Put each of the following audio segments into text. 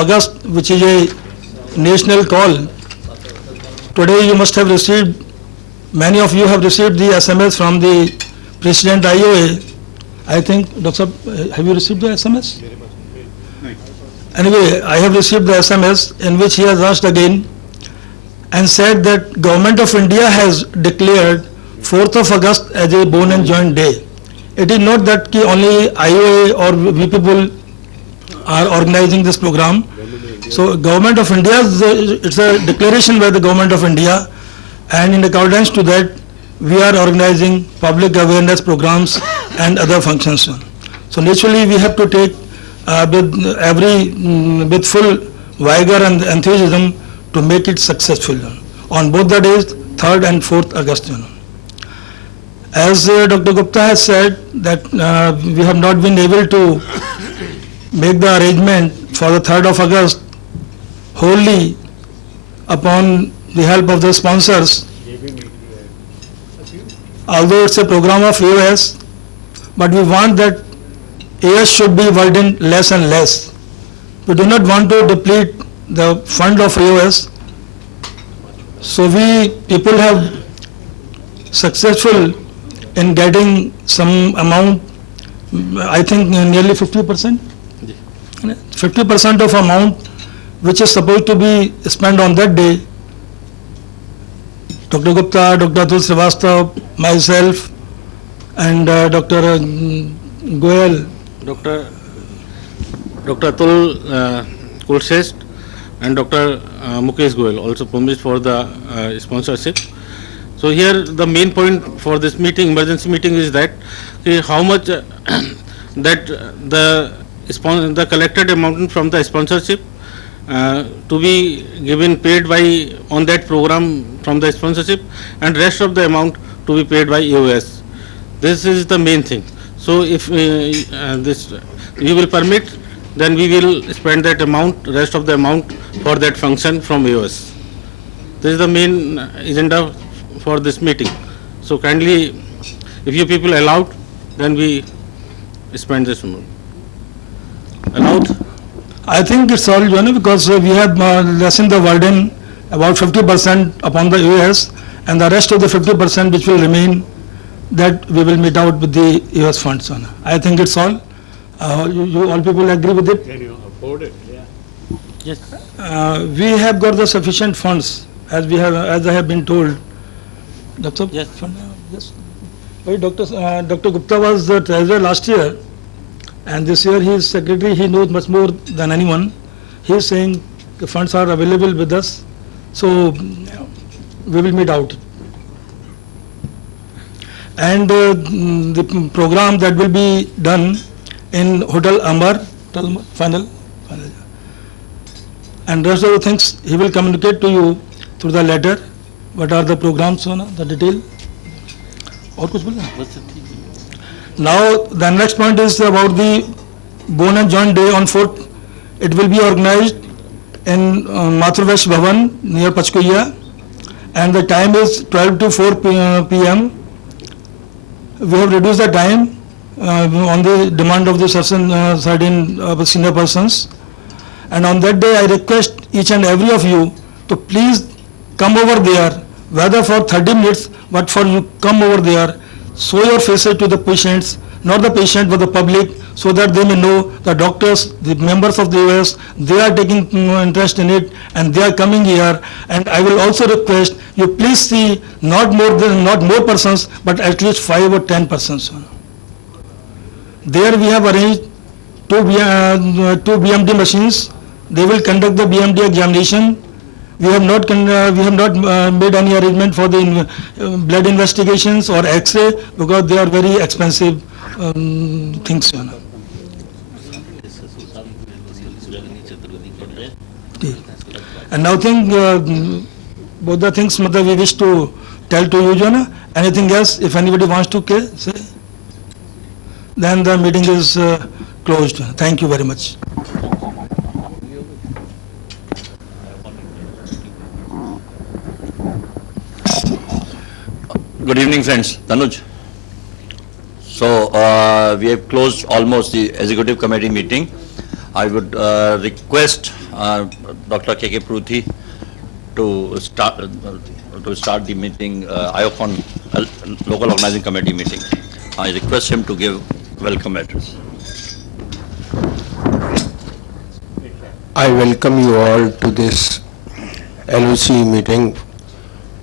August, which is a national call. Today you must have received, many of you have received the SMS from the President IOA. I think, Dr. Sahab, have you received the SMS? Anyway, I have received the SMS in which he has asked again and said that Government of India has declared 4th of August as a bone and joint day. It is not that only IOA or we people are organizing this program. So Government of India, it's a declaration by the Government of India, and in accordance to that, we are organizing public awareness programs and other functions. So naturally we have to take with full vigor and enthusiasm to make it successful on both the days, 3rd and 4th August. As Dr. Gupta has said that we have not been able to make the arrangement for the 3rd of August wholly upon the help of the sponsors. Although it's a program of AOS, but we want that AS should be burdened less and less. We do not want to deplete the fund of AOS. So we people have successful in getting some amount, I think nearly 50%. 50% of amount which is supposed to be spent on that day. Dr. Gupta, Dr. Atul Srivastava, myself, and Dr. Goyal. Dr. Atul Kulshest and Dr. Mukesh Goyal also promised for the sponsorship. So here the main point for this meeting, emergency meeting, is that how much that the collected amount from the sponsorship to be given paid by on that program from the sponsorship, and rest of the amount to be paid by AOS. This is the main thing. So if this you will permit, then we will spend that amount, rest of the amount for that function from AOS. This is the main agenda for this meeting. So kindly, if you people allowed, then we spend this amount. Allowed? I think it's all, because we have lessened the burden about 50% upon the AOS, and the rest of the 50% which will remain, that we will meet out with the AOS funds. I think it's all. You all people agree with it? Can you afford it? Yeah. Yes. We have got the sufficient funds, as I have been told. Dr. Yes. Yes. Dr. Gupta was the treasurer last year, and this year he is secretary. He knows much more than anyone. He is saying the funds are available with us, so we will meet out. And the program that will be done in Hotel Ambar, final, and rest of the things he will communicate to you through the letter. What are the programs, the detail? Or kuch bolna? Now the next point is about the Bone and Joint Day on 4th. It will be organized in Matruvesh Bhavan near Pachkuya, and the time is 12 to 4 p.m. We have reduced the time on the demand of the certain senior persons, and on that day I request each and every of you to please come over there, whether for 30 minutes, but for you come over there, show your faces to the patients, not the patient but the public, so that they may know the doctors, the members of the AOS, they are taking interest in it and they are coming here. And I will also request you please see not more persons, but at least 5 or 10 persons. There we have arranged two BMD machines. They will conduct the BMD examination. We have not made any arrangement for the blood investigations or X-ray, because they are very expensive things. And now both the things we wish to tell to you. Anything else, if anybody wants to say? Then the meeting is closed. Thank you very much. Good evening, friends. Tanuj. So we have closed almost the executive committee meeting. I would request Dr. K.K. Pruthi to start the meeting, IOCON Local Organizing Committee meeting. I request him to give welcome address. I welcome you all to this LOC meeting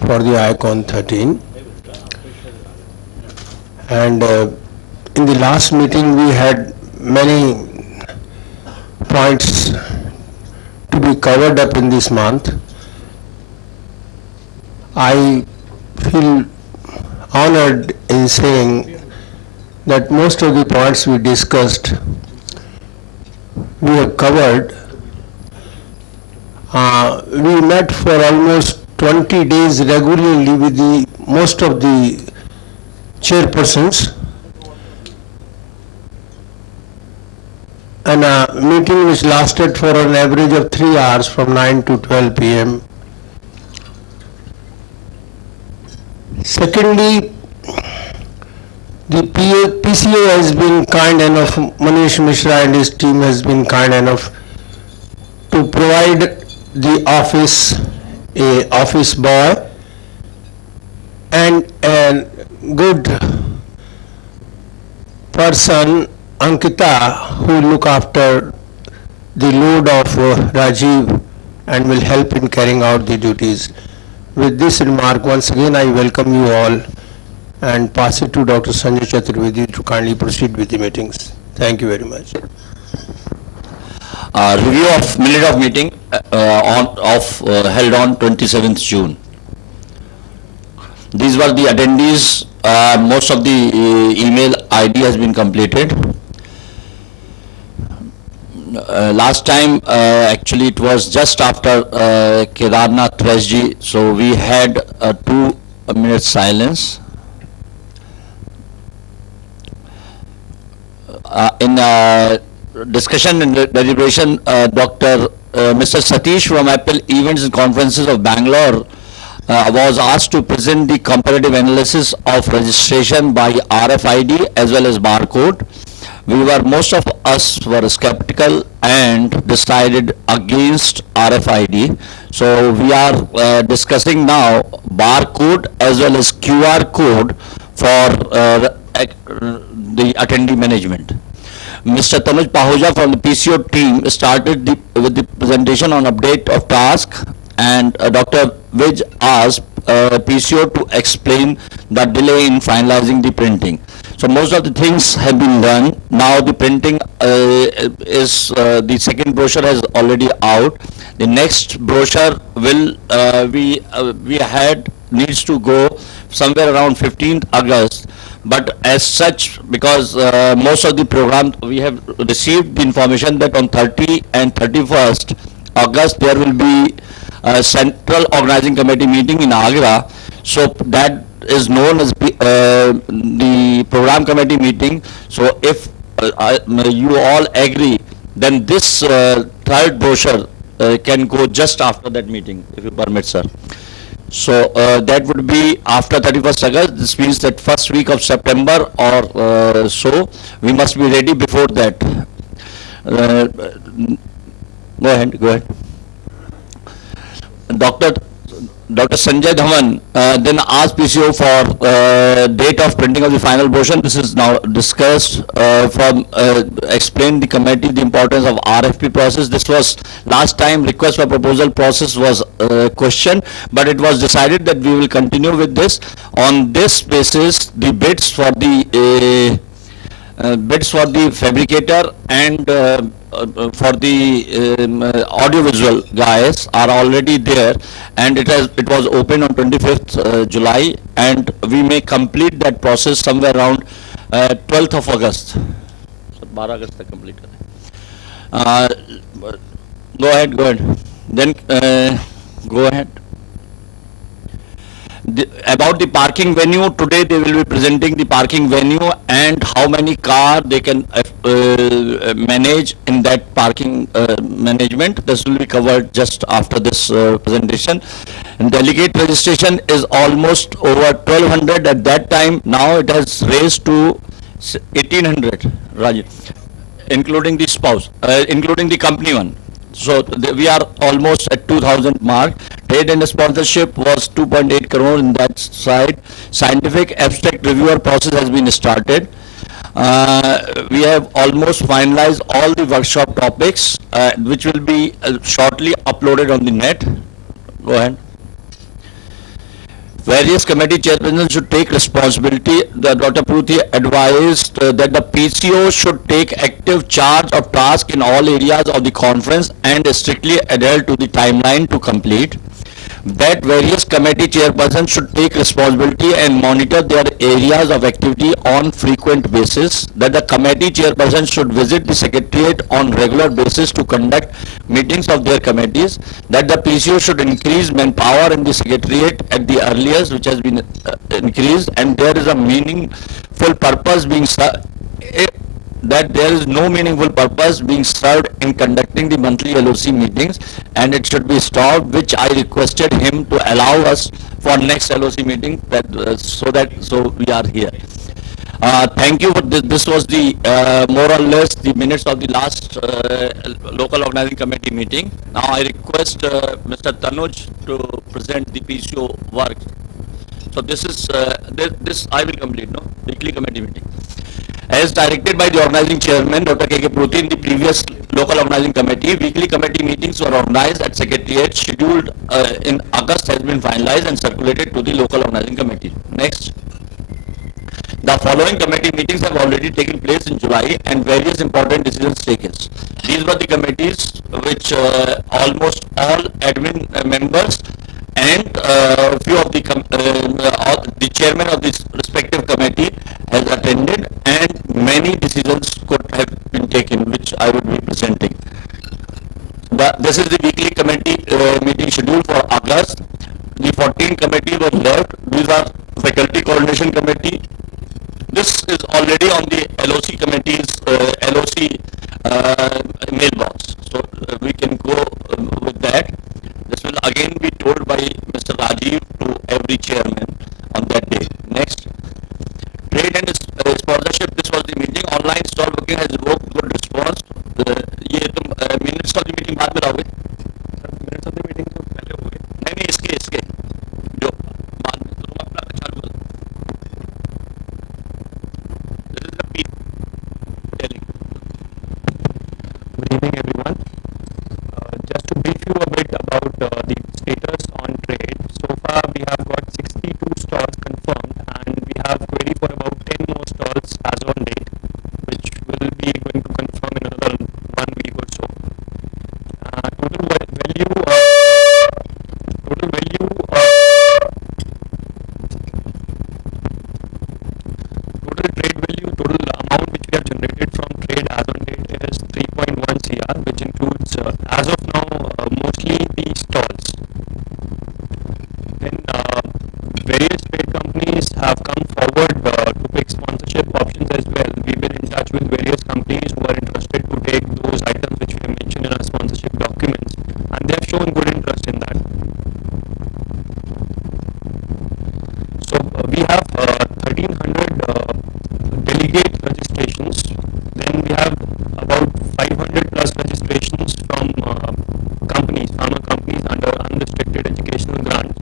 for the IOCON 13. And in the last meeting we had many points to be covered up in this month. I feel honored in saying that most of the points we discussed we have covered. We met for almost 20 days regularly with most of the chairpersons, and a meeting which lasted for an average of 3 hours from 9 to 12 p.m. Secondly, the PCA has been kind enough, Manish Mishra and his team has been kind enough to provide the office, a office boy and a good person, Ankita, who look after the load of Rajiv and will help in carrying out the duties. With this remark, once again I welcome you all and pass it to Dr. Sanjay Chaturvedi to kindly proceed with the meetings. Thank you very much. Review of minute of meeting held on 27th June. These were the attendees. Most of the email ID has been completed. Last time, actually, it was just after Kedarnath Tragedy, so we had a 2-minute silence. In discussion and deliberation, Mr. Satish from Apple Events and Conferences of Bangalore was asked to present the comparative analysis of registration by RFID as well as barcode. Most of us were skeptical and decided against RFID. So we are discussing now barcode as well as QR code for the attendee management. Mr. Tanuj Pahuja from the PCO team started with the presentation on update of task, and Dr. Vij asked PCO to explain the delay in finalizing the printing. So most of the things have been done. Now the printing is the second brochure has already out. The next brochure will needs to go somewhere around 15th August. But as such, because most of the program, we have received the information that on 30 and 31st August there will be a Central Organizing Committee meeting in Agra. So that is known as the program committee meeting. So if you all agree, then this third brochure can go just after that meeting, if you permit, sir. So that would be after 31st August. This means that first week of September or so, we must be ready before that. Go ahead. Dr. Sanjay Dhawan then asked PCO for date of printing of the final brochure. This is now discussed explain the committee the importance of RFP process. This was last time request for proposal process was questioned, but it was decided that we will continue with this. On this basis, the bids for the fabricator and for the audiovisual guys are already there, and it was open on 25th July, and we may complete that process somewhere around 12th of August. So 12 August tak complete kar. Go ahead. Then go ahead. About the parking venue, today they will be presenting the parking venue and how many cars they can manage in that parking management. This will be covered just after this presentation. And delegate registration is almost over 1200 at that time. Now it has raised to 1800. Rajiv. including the spouse, including the company one. So we are almost at 2,000 mark. Trade and sponsorship was 2.8 crore in that side. Scientific abstract reviewer process has been started. We have almost finalized all the workshop topics, which will be shortly uploaded on the net. Go ahead. Various committee chairpersons should take responsibility. Dr. Pruthi advised that the PCO should take active charge of tasks in all areas of the conference and strictly adhere to the timeline to complete. That various committee chairpersons should take responsibility and monitor their areas of activity on frequent basis. That the committee chairperson should visit the secretariat on regular basis to conduct meetings of their committees. That the PCO should increase manpower in the secretariat at the earliest, which has been increased, and there is a meaningful purpose being served. That there is no meaningful purpose being served in conducting the monthly LOC meetings, and it should be stopped, which I requested him to allow us for next LOC meeting, that so we are here. Thank you for this. This was the more or less the minutes of the last local organizing committee meeting. Now I request Mr. Tanuj to present the PCO work. So this is this I will complete, no, weekly committee meeting. As directed by the organizing chairman, Dr. K.K. Pruthi, in the previous local organizing committee, weekly committee meetings were organized at secretariat, scheduled in August has been finalized and circulated to the local organizing committee. Next. The following committee meetings have already taken place in July and various important decisions taken. These were the committees which almost all admin members and few of the chairman of this respective committee has attended, and many decisions could have been taken, which I would be presenting. This is the weekly committee meeting schedule for August. The 14 committee were left. These are faculty coordination committee. This is already on the LOC committee's LOC mailbox, so we can go with that. This will again be told by Mr. Rajiv to every chairman on that day. Next. Trade and sponsorship, this was the meeting. Online stall booking has evoked good response. ये तुम minutes of the meeting बाद में लाओगे? Minutes of the meeting तो पहले हो गए. नहीं इसके जो बाद में तुम अपना चालू करो. This is the P. Telling. Good evening, everyone. Just to brief you a bit about the status on trade, so far we have got 62 stalls confirmed, and we have query for about 10 more stalls as on date, which will be going to confirm in another 1 week or so. Total value total amount which we have generated from trade as on date is 3.1 CR, which includes as of now mostly the stalls. Then various trade companies have come forward to pick sponsorship options as well. We've been in touch with various companies who are interested to take those items which we have mentioned in our sponsorship documents, and they have shown good interest in that. So we have 1,300 delegate registrations. Then we have about 500 plus registrations from companies, pharma companies under unrestricted educational grant.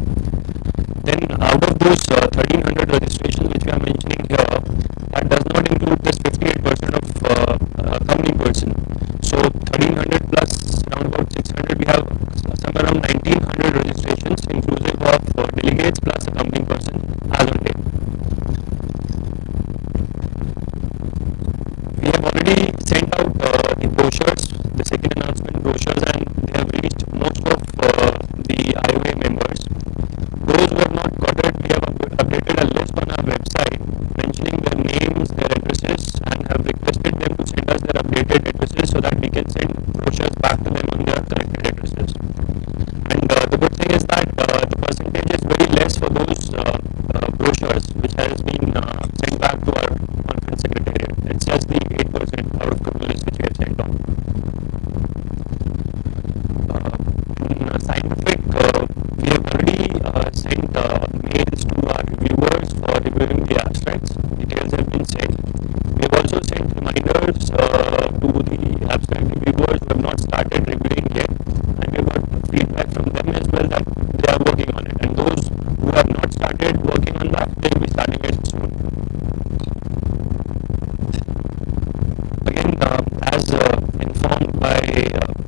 Then out of those 1,300 registrations which we are mentioning here, that does not include this 58% of company person. So 1,300 plus around about 600, we have somewhere around 1,900 registrations inclusive of delegates plus a company person as on date. We have already sent out the brochures, the second announcement brochures, and they have reached most of the IOA members. Those who have not got it, we have updated a list on our website mentioning their names, their addresses, and have requested them to send us their updated addresses so that we can send brochures back to them on their corrected addresses. And the good thing is that the percentage is very less for those brochures which has been sent back to our conference secretariat. It's just the 8% out of total list which we have sent on. In scientific, we have already sent mails to our reviewers for reviewing the abstracts. Details have been sent. We have also sent reminders to the abstract reviewers who have not started reviewing yet, and we got feedback from them as well that they are working on it, and those who have not started working on that, they will be starting it soon. Again, as informed by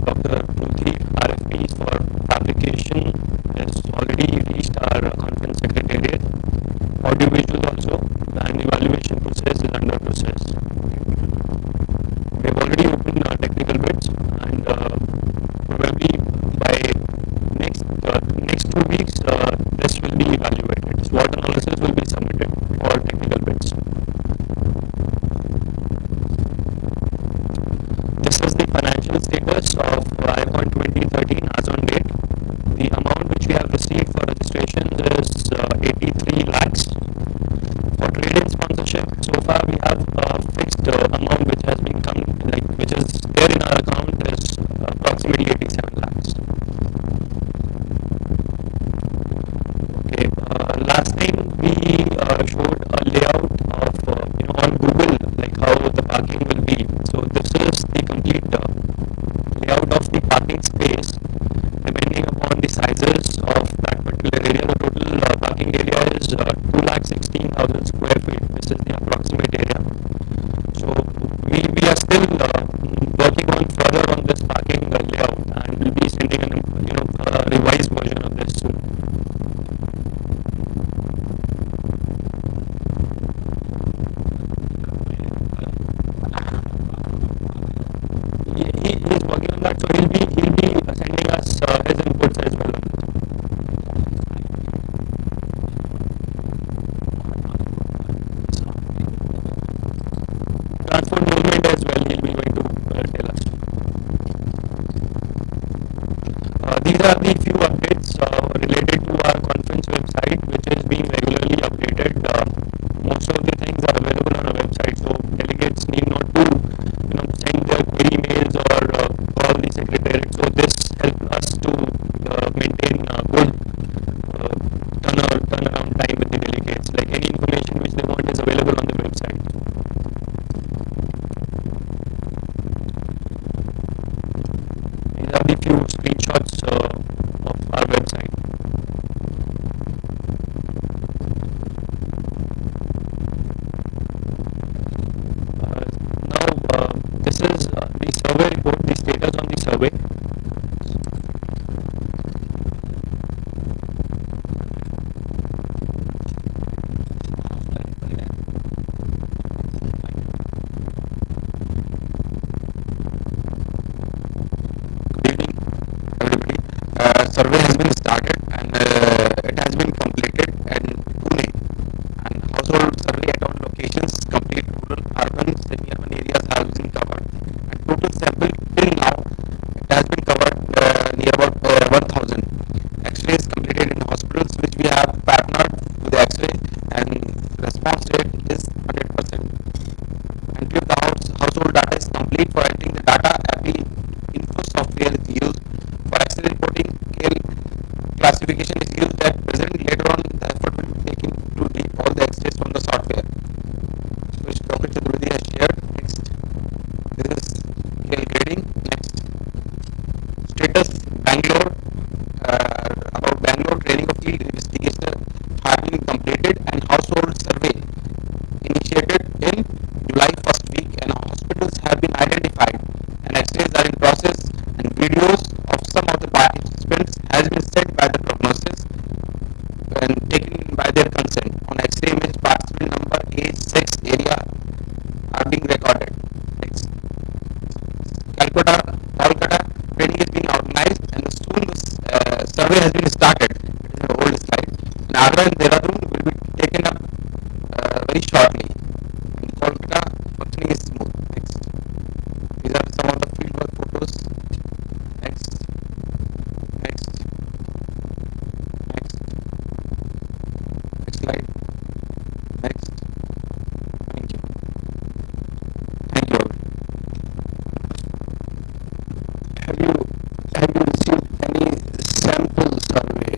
Dr. Pruthi, RFPs for application has already reached our conference secretariat. Audiovisual also, and evaluation process is under process. We have already opened technical bids, and probably by next 2 weeks, this will be evaluated. SWOT analysis will be submitted for technical bids. This is the financial status of IOCON 2013 as on date. The amount which we have received for registrations is 83 lakhs. For trade-in sponsorship, so far we have a fixed amount which has been which is there in our account is approximately 87 lakhs. Okay, last time we showed a layout of on Google, like how the parking will be. So this is the complete layout of the parking space. Depending upon the sizes of that particular area, the total parking area is 2,16,000 square feet. This is the approximate area. So we are still working on further on this parking layout, and we'll be sending a revised version of this soon. He is working on that, so he'll be sending us his inputs as well. Transport movement as well, he'll be going to tell us. These are the few updates related to our conference website, which is being regularly updated. Most of the things are available on our website, so delegates need not to send their query mails or call the secretariat. So this helps us to maintain good turnaround time with the delegates. Like any information which they want is available on the website. These are the few screenshots of our website. Now, this is the survey report, the status on the survey. Survey has been started and it has been completed in Pune, and household survey at all locations, complete rural, urban, semi-urban areas have been covered, and total sample till now it has been covered near about 1,000. X-rays completed in hospitals which we have partnered with the X-ray, and response rate is 100%. Entry of the household data is complete. For entering the data, API info software is used. For X-ray reporting, classification is used at present. Later on, the effort will be taken to read all the X-rays from the software, which Dr. Chaturvedi has shared. Next, this is scale grading. Next, status Bangalore. About Bangalore, training of field investigator have been completed, and household survey initiated in July first week, and hospitals have been identified, and X-rays are in process, and videos of some of the participants has been sent by the prognosis and taken by their consent. On X-ray image, participant number, age, sex, area are being recorded. Next, Calcutta training is being organized, and soon the survey has been started. It is an old slide. And Agra and Dehradun will be taken up very shortly. In Kolkata, functioning is smooth. Next, these are some of the fieldwork photos. Next, next, next, next slide. Next, thank you. Thank you all. Have you received any sample survey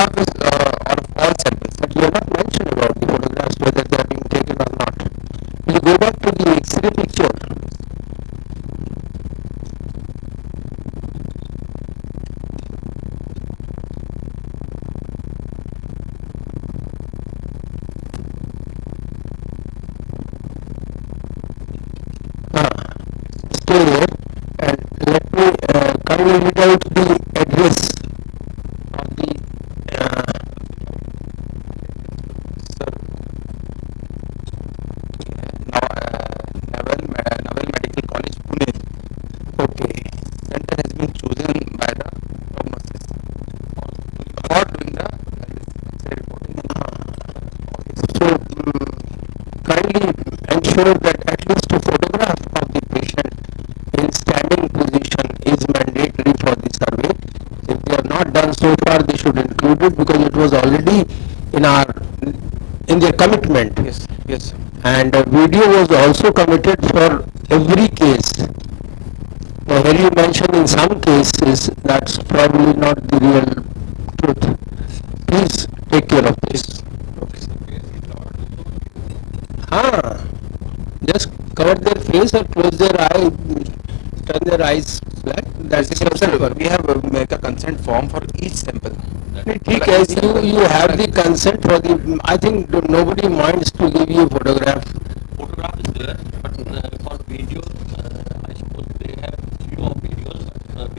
photograph is of all samples. But you have not mentioned about the photographs, whether they are being taken or not. Will you go back to the X-ray picture? Stay here and let me kindly read out the address of the Sir, now Naval Medical College, Pune. okay. Center has been chosen by the prognosis for doing the X-ray reporting. So kindly ensure that at least a photograph of the patient in standing position is mandatory for the survey. If they have not done so far, they should include it because it was already in their commitment. Yes, yes. And a video was also committed for every case. Now, when you mention in some cases, that's probably not the real truth. Please take care of this. Just cover their face or close their eye, turn their eyes black. That's Sir, acceptable. we have make a consent form for each sample. ठीक है, you have the consent for the. I think nobody minds to give you photograph. Photograph is there, but for video, I suppose they have few of videos.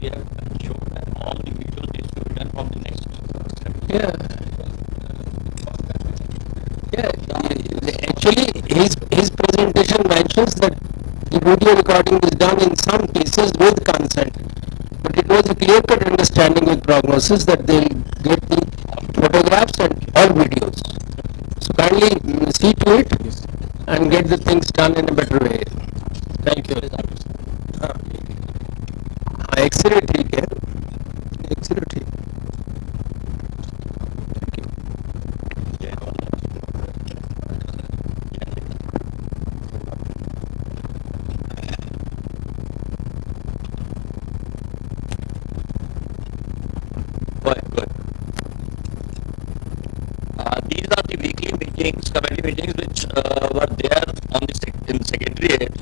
We have ensured that all the videos is to be done from the next step. Yeah. Actually, his presentation mentions that the video recording is done in some cases with consent, but it was a clear-cut understanding with prognosis that they'll get the photographs and all videos. So kindly see to it and get the things done in a better way. Thank you. X-ray ठीक है, X-ray ठीक. Good. These are the weekly meetings, committee meetings which were there on the in Secretariat.